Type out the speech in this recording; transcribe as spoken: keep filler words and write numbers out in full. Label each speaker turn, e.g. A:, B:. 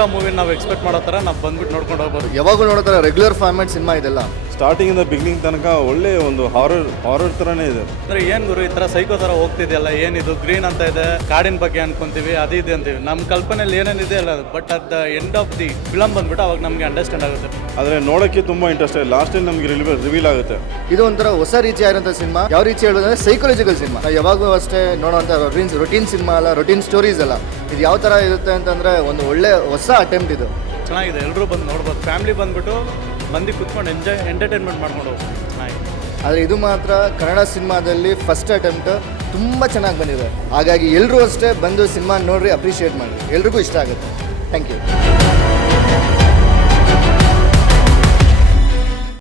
A: Movie ನಾವು expect ಮಾಡೋ ಥರ ನಾವು ಬಂದ್ಬಿಟ್ಟು ನೋಡ್ಕೊಂಡು ಹೋಗ್ಬೋದು.
B: ಯಾವಾಗೂ ನೋಡೋ ಥರ ರೆಗ್ಯುಲರ್ ಫಾರ್ಮ್ಯಾಟ್ ಸಿನಿಮಾ ಇದೆಲ್ಲ.
C: ಸ್ಟಾರ್ಟಿಂಗಿಂದ ಬಿಗಿನಿಂಗ್ ತನಕ ಒಳ್ಳೆ ಒಂದು ಹಾರರ್ ಹಾರರ್ ಥರನೇ ಇದೆ.
A: ಅಂದರೆ ಏನು ಗುರು ಈ ಥರ ಸೈಕೋ ಥರ ಹೋಗ್ತಿದೆಯಲ್ಲ, ಏನಿದು ಗ್ರೀನ್ ಅಂತ ಇದೆ, ಕಾಡಿನ ಬಗ್ಗೆ ಅನ್ಕೊಂತೀವಿ, ಅದು ಇದೆ ಅಂತೀವಿ. ನಮ್ಮ ಕಲ್ಪನೆಯಲ್ಲಿ ಏನೇನಿದೆ ಅಲ್ಲ, but at the end of the film ಬಂದ್ಬಿಟ್ಟು ಅವಾಗ ನಮಗೆ ಅಂಡರ್ಸ್ಟ್ಯಾಂಡ್ ಆಗುತ್ತೆ.
C: ಆದರೆ ನೋಡೋಕ್ಕೆ ತುಂಬ ಇಂಟ್ರೆಸ್ಟ್ ಇದೆ. ಲಾಸ್ಟಲ್ಲಿ ನಮಗೆ ರಿವೀಲ್ ಆಗುತ್ತೆ.
B: ಇದು ಒಂಥರ ಹೊಸ ರೀತಿಯಾಗಿರೋಂಥ ಸಿನಿಮಾ. ಯಾವ ರೀತಿ ಹೇಳೋದಂದ್ರೆ ಸೈಕಾಲಜಿಕಲ್ ಸಿನಿಮಾ. ಯಾವಾಗೂ ಅಷ್ಟೇ ನೋಡೋಂಥ ರೊಟೀನ್ ರೊಟೀನ್ ಸಿನಿಮಾ ಅಲ್ಲ, ರೊಟೀನ್ ಸ್ಟೋರೀಸ್ ಅಲ್ಲ. ಇದು ಯಾವ ಥರ ಇರುತ್ತೆ ಅಂತಂದರೆ ಒಂದು ಒಳ್ಳೆ ಹೊಸ ಅಟೆಂಪ್ಟ್ ಇದು.
A: ಚೆನ್ನಾಗಿದೆ, ಎಲ್ಲರೂ ಬಂದು ನೋಡ್ಬೋದು. ಫ್ಯಾಮಿಲಿ ಬಂದ್ಬಿಟ್ಟು ಮಂದಿ ಕುತ್ಕೊಂಡು ಎಂಜಾಯ್ ಎಂಟರ್ಟೈನ್ಮೆಂಟ್ ಮಾಡ್ಕೊಂಡು ಹೋಗ್ಬೋದು. ಚೆನ್ನಾಗಿದೆ.
B: ಆದರೆ ಇದು ಮಾತ್ರ ಕನ್ನಡ ಸಿನಿಮಾದಲ್ಲಿ ಫಸ್ಟ್ ಅಟೆಂಪ್ಟ್ ತುಂಬ ಚೆನ್ನಾಗಿ ಬಂದಿದೆ. ಹಾಗಾಗಿ ಎಲ್ಲರೂ ಅಷ್ಟೇ ಬಂದು ಸಿನಿಮಾ ನೋಡ್ರಿ, ಅಪ್ರಿಷಿಯೇಟ್ ಮಾಡಿ, ಎಲ್ರಿಗೂ ಇಷ್ಟ ಆಗುತ್ತೆ. Thank you.